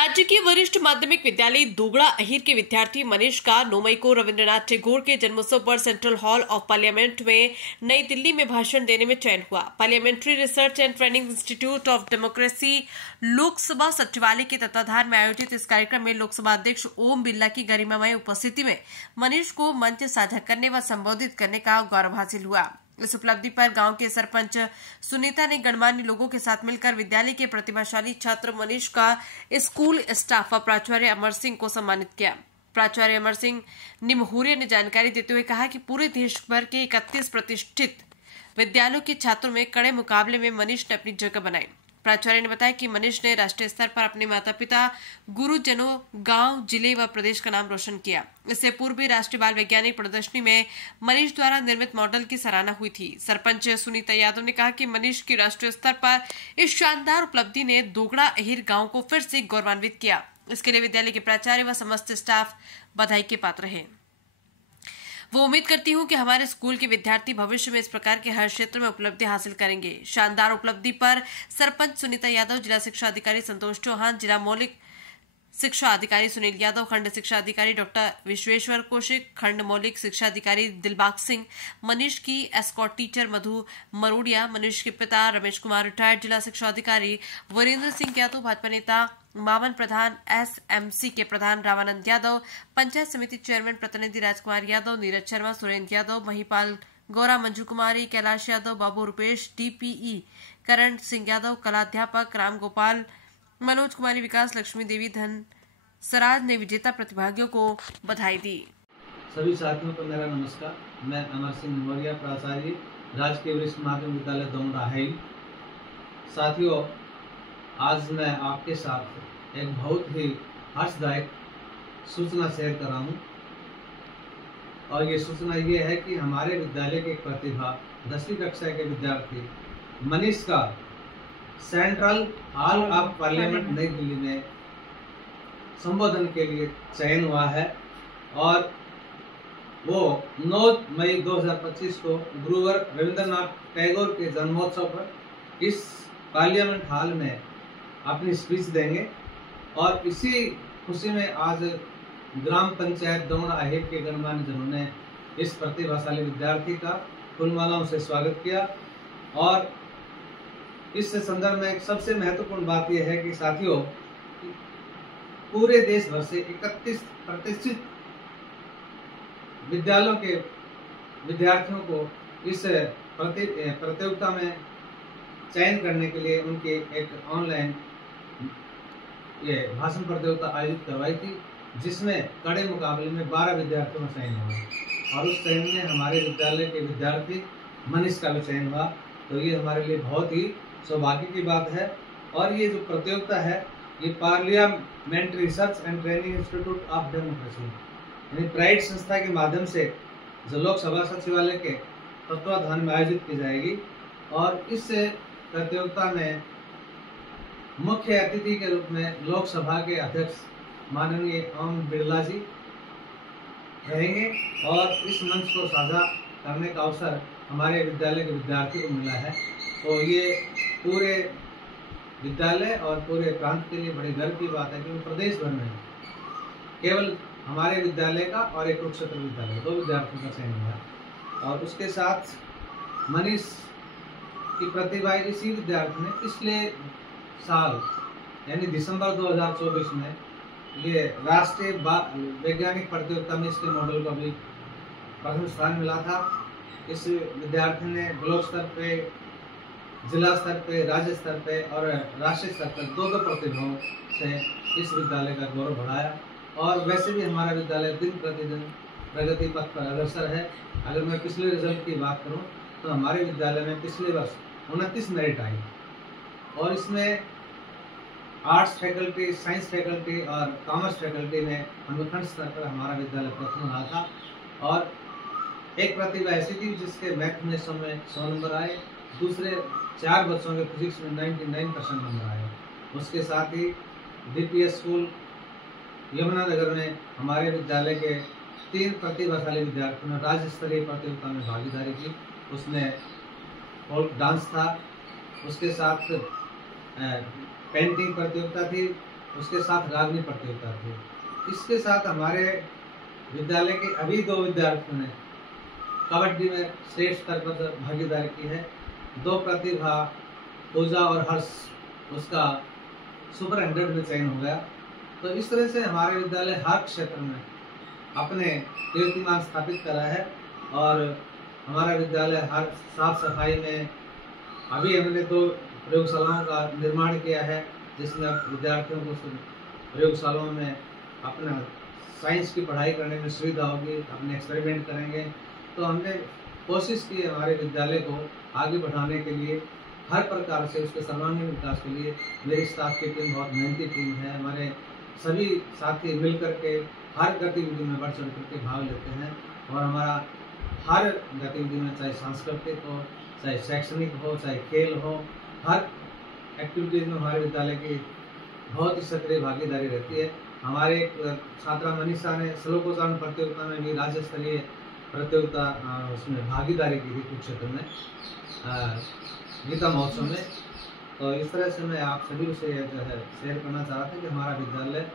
राज्य के वरिष्ठ माध्यमिक विद्यालय दोगड़ा अहिर के विद्यार्थी मनीष का 9 मई को रविंद्रनाथ टैगोर के जन्मोत्सव पर सेंट्रल हॉल ऑफ पार्लियामेंट में नई दिल्ली में भाषण देने में चयन हुआ। Parliamentary research and training institute of democracy Lok Sabha सचिवालय के तत्वाधान में आयोजित इस कार्यक्रम में लोकसभा अध्यक्ष ओम बिरला की गरिमामय उपस्थिति में मनीष को मंच साझा करने व संबोधित करने का गौरव हासिल हुआ। इस उपलब्धि पर गांव के सरपंच सुनीता ने गणमान्य लोगों के साथ मिलकर विद्यालय के प्रतिभाशाली छात्र मनीष का स्कूल स्टाफ व प्राचार्य अमर सिंह को सम्मानित किया। प्राचार्य अमर सिंह निमहुरिया ने जानकारी देते हुए कहा कि पूरे देश भर के 31 प्रतिष्ठित विद्यालयों के छात्रों में कड़े मुकाबले में मनीष ने अपनी जगह बनाई। प्राचार्य ने बताया कि मनीष ने राष्ट्रीय स्तर पर अपने माता पिता, गुरुजनों, गांव, जिले व प्रदेश का नाम रोशन किया। इससे पूर्व भी राष्ट्रीय बाल वैज्ञानिक प्रदर्शनी में मनीष द्वारा निर्मित मॉडल की सराहना हुई थी। सरपंच सुनीता यादव ने कहा कि मनीष की राष्ट्रीय स्तर पर इस शानदार उपलब्धि ने दोगड़ा अहिर गांव को फिर से गौरवान्वित किया। इसके लिए विद्यालय के प्राचार्य व समस्त स्टाफ बधाई के पात्र है। वो उम्मीद करती हूं कि हमारे स्कूल के विद्यार्थी भविष्य में इस प्रकार के हर क्षेत्र में उपलब्धि हासिल करेंगे। शानदार उपलब्धि पर सरपंच सुनीता यादव, जिला शिक्षा अधिकारी संतोष चौहान, जिला मौलिक शिक्षा अधिकारी सुनील यादव, खंड शिक्षा अधिकारी डॉक्टर विश्वेश्वर कौशिक, खंड मौलिक शिक्षा अधिकारी दिलबाग सिंह, मनीष की एस्कॉट टीचर मधु मरोड़िया, मनीष के पिता रमेश कुमार, रिटायर्ड जिला शिक्षा अधिकारी वीरेंद्र सिंह यादव, भाजपा नेता मामन प्रधान, एसएमसी के प्रधान रामानंद यादव, पंचायत समिति चेयरमैन प्रतिनिधि राजकुमार यादव, नीरज शर्मा, सुरेंद्र यादव, महिपाल गौरा, मंजू कुमारी, कैलाश यादव, बाबू रुपेश, डीपीई करण सिंह यादव, कलाध्यापक राम गोपाल, मनोज कुमारी, विकास, लक्ष्मी देवी, धन सराज ने विजेता प्रतिभागियों को बधाई दी। सभी साथियों को मेरा नमस्कार। मैं अमर सिंह निमोरिया, प्राचार्य, राजकीय वरिष्ठ माध्यमिक विद्यालय दोगड़ा अहिर। साथियों, आज मैं आपके साथ एक बहुत ही हर्षदायक सूचना शेयर कर रहा हूँ और ये सूचना ये है कि हमारे विद्यालय के प्रतिभा 10वीं कक्षा के विद्यार्थी मनीष का सेंट्रल हॉल ऑफ पार्लियामेंट नई दिल्ली में संबोधन के लिए चयन हुआ है और वो 9 मई 2025 को गुरुवर रविंद्रनाथ टैगोर के जन्मोत्सव पर इस पार्लियामेंट हॉल में अपनी स्पीच देंगे। और इसी खुशी में आज ग्राम पंचायत दोगड़ा अहिर के गणमान्य जनों ने इस प्रतिभाशाली विद्यार्थी का फूलमालाओं से स्वागत किया। और इस संदर्भ में सबसे महत्वपूर्ण बात यह है कि साथियों, पूरे देश भर से 31 प्रतिष्ठित विद्यालयों के विद्यार्थियों को इस प्रतियोगिता में चयन करने के लिए उनके एक ऑनलाइन ये भाषण प्रतियोगिता आयोजित करवाई थी, जिसमें कड़े मुकाबले में 12 विद्यार्थियों का चयन हुआ और उस चयन में हमारे विद्यालय के विद्यार्थी मनीष का भी चयन हुआ। तो ये हमारे लिए बहुत ही सौभाग्य की बात है। और ये जो प्रतियोगिता है ये parliamentary research and training institute of democracy यानी प्राइड संस्था के माध्यम से जो लोकसभा सचिवालय के तत्वाधान में आयोजित की जाएगी। और इस प्रतियोगिता में मुख्य अतिथि के रूप में लोकसभा के अध्यक्ष माननीय ओम बिरला जी रहेंगे और इस मंच को साझा करने का अवसर हमारे विद्यालय के विद्यार्थियों को मिला है। तो ये पूरे विद्यालय और पूरे प्रांत के लिए बड़ी गर्व की बात है क्योंकि प्रदेश भर में केवल हमारे विद्यालय का और एक कुरुक्षेत्र विद्यालय 2 विद्यार्थियों का चयन हुआ। और उसके साथ मनीष की प्रतिभा इसी विद्यार्थी ने पिछले साल यानी दिसंबर 2024 में ये राष्ट्रीय वैज्ञानिक प्रतियोगिता में इसके मॉडल को भी प्रथम स्थान मिला था। इस विद्यार्थी ने ब्लॉक स्तर पे, जिला स्तर पे, राज्य स्तर पे और राष्ट्रीय स्तर पर 2 प्रतिभाओं से इस विद्यालय का गौरव बढ़ाया। और वैसे भी हमारा विद्यालय दिन प्रतिदिन प्रगति पथ पर अग्रसर है। अगर मैं पिछले रिजल्ट की बात करूं तो हमारे विद्यालय में पिछले वर्ष 29 मेरिट आई और इसमें आर्ट्स फैकल्टी, साइंस फैकल्टी और कॉमर्स फैकल्टी में अनुखंड स्तर पर हमारा विद्यालय प्रथम रहा था। और एक प्रतिभा ऐसी थी जिसके मैथ में 100 नंबर आए, दूसरे 4 बच्चों के फिजिक्स में 99% नंबर आए। उसके साथ ही डीपीएस स्कूल यमुनानगर में हमारे विद्यालय के 3 प्रतिभाशाली विद्यार्थियों ने राज्य स्तरीय प्रतियोगिता में भागीदारी की। उसमें फोक डांस था, उसके साथ पेंटिंग प्रतियोगिता थी, उसके साथ रागनी प्रतियोगिता थी। इसके साथ हमारे विद्यालय के अभी 2 विद्यार्थियों ने कबड्डी में श्रेष्ठ स्तर पर भागीदारी की है। 2 प्रतिभा पूजा और हर्ष उसका सुपर 100 में चयन हो गया। तो इस तरह से हमारे विद्यालय हर क्षेत्र में अपने कीर्तिमान स्थापित करा है। और हमारा विद्यालय हर साफ सफाई में अभी हमने 2 प्रयोगशालाओं का निर्माण किया है, जिसमें अब विद्यार्थियों को प्रयोगशालाओं में अपना साइंस की पढ़ाई करने में सुविधा होगी, अपने एक्सपेरिमेंट करेंगे। तो हमने कोशिश की हमारे विद्यालय को आगे बढ़ाने के लिए, हर प्रकार से उसके सर्वांगीण विकास के लिए। मेरी स्टाफ की टीम बहुत मेहनती टीम है। हमारे सभी साथी मिलकर के हर गतिविधि में बढ़ चढ़ करके भाग लेते हैं। और हमारा हर गतिविधि में, चाहे सांस्कृतिक हो, चाहे शैक्षणिक हो, चाहे खेल हो, हर एक्टिविटीज में हमारे विद्यालय की बहुत ही सक्रिय भागीदारी रहती है। हमारे छात्रा मनीषा ने श्लोकोच्चारण प्रतियोगिता में भी राज्य स्तरीय प्रतियोगिता उसमें भागीदारी की थी कुरुक्षेत्र में गीता महोत्सव में। तो इस तरह से मैं आप सभी से जो है शेयर करना चाह रहा था कि हमारा विद्यालय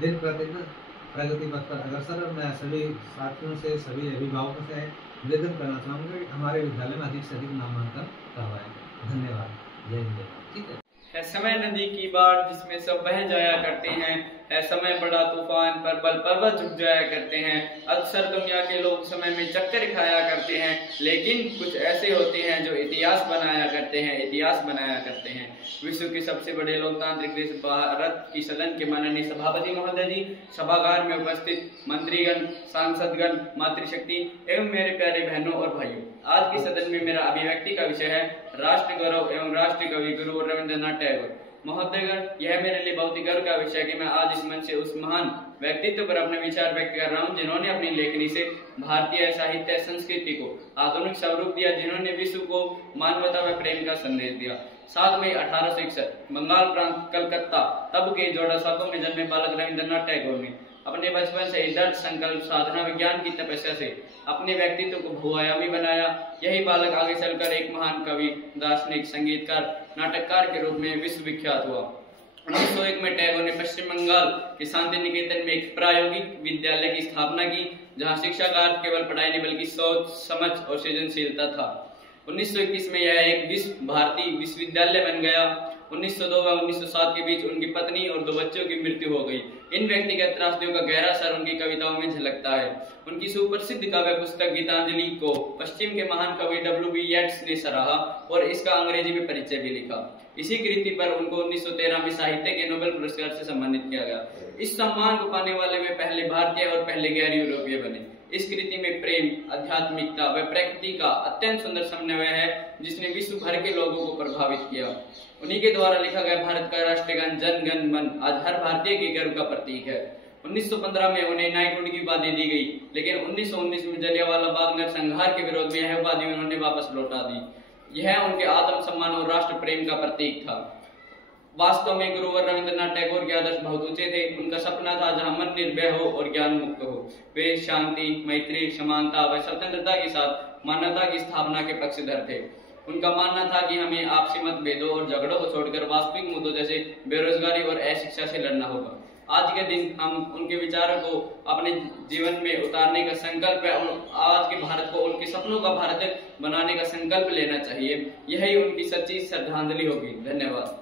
दिन प्रतिदिन प्रगति पथ पर अग्रसर। मैं सभी साथियों से, सभी अभिभावकों से निवेदन करना चाहूँगा कि हमारे विद्यालय में अधिक से अधिक नामांकन करवाएं। धन्यवाद। जय हिंद। ठीक है। समय नदी की बाढ़ जिसमें सब बह जाया करते हैं, है समय बड़ा तूफान पर बल पर्वत झुक जाया करते हैं। अक्सर दुनिया के लोग समय में चक्कर खाया करते हैं, लेकिन कुछ ऐसे होते हैं जो इतिहास बनाया करते हैं, इतिहास बनाया करते हैं। विश्व के सबसे बड़े लोकतांत्रिक देश भारत की सदन के माननीय सभापति महोदय जी, सभागार में उपस्थित मंत्रीगण, सांसदगण, मातृशक्ति एवं मेरे प्यारे बहनों और भाइयों, आज के सदन में मेरा अभिव्यक्ति का विषय है राष्ट्र गौरव एवं राष्ट्र कवि गुरु रविंद्रनाथ टैगोर महोदयगण। यह मेरे लिए बहुत ही गर्व का विषय है कि मैं आज इस मंच से उस महान व्यक्तित्व पर अपने विचार व्यक्त कर रहा हूं, जिन्होंने अपनी लेखनी से भारतीय साहित्य संस्कृति को आधुनिक स्वरूप दिया, जिन्होंने विश्व को मानवता व प्रेम का संदेश दिया। 7 मई 1861 बंगाल प्रांत कलकत्ता तब के जोड़ासांको में जन्मे बालक रविंद्रनाथ टैगोर ने अपने बचपन से दृढ़ संकल्प, साधना, विज्ञान की तपस्या से अपने व्यक्तित्व को बहुआयामी बनाया। यही बालक आगे चलकर एक महान कवि, दार्शनिक, संगीतकार, नाटककार के रूप में विश्व विख्यात हुआ। 1901 में टैगोर ने पश्चिम बंगाल के शांति निकेतन में एक प्रायोगिक विद्यालय की स्थापना की, जहां शिक्षा का अर्थ केवल पढ़ाई नहीं बल्कि सोच, समझ और सृजनशीलता था। 1921 में यह एक विश्व भारती विश्वविद्यालय बन गया। 1902 व 1907 के बीच उनकी पत्नी और 2 बच्चों की मृत्यु हो गई। इन व्यक्तिगत त्रासदियों का गहरा असर उनकी कविताओं में झलकता है। उनकी सुप्रसिद्ध काव्य पुस्तक गीतांजलि को पश्चिम के महान कवि W.B. येट्स ने सराहा और इसका अंग्रेजी में परिचय भी लिखा। इसी कृति पर उनको 1913 में साहित्य के नोबेल पुरस्कार से सम्मानित किया गया। इस सम्मान को पाने वाले वे पहले भारतीय और पहले गैर यूरोपीय बने। इस कृति में प्रेम, आध्यात्मिकता व प्रकृति का अत्यंत सुंदर समन्वय है, जिसने विश्व भर के लोगों को प्रभावित किया। उन्हीं के द्वारा लिखा गया भारत का राष्ट्रगान जन गण मन आज हर भारतीय के गर्व का प्रतीक है। 1915 में उन्हें नाइटहुड की उपाधि दी गई, लेकिन 1919 में जलियांवाला बाग नरसंहार के विरोध में यह उपाधि उन्होंने वापस लौटा दी। यह उनके आत्मसम्मान और राष्ट्र प्रेम का प्रतीक था। वास्तव में गुरुवर रविंद्रनाथ टैगोर के आदर्श बहुत ऊंचे थे। उनका सपना था जहां मन निर्भय हो और ज्ञान मुक्त हो। वे शांति, मैत्री, समानता व स्वतंत्रता के साथ मानवता की स्थापना के पक्षधर थे। उनका मानना था कि हमें आपसी मतभेदों और झगड़ों को छोड़कर वास्तविक मुद्दों जैसे बेरोजगारी और अशिक्षा से लड़ना होगा। आज के दिन हम उनके विचारों को अपने जीवन में उतारने का संकल्प है और आज के भारत को उनके सपनों का भारत बनाने का संकल्प लेना चाहिए। यही उनकी सच्ची श्रद्धांजलि होगी। धन्यवाद।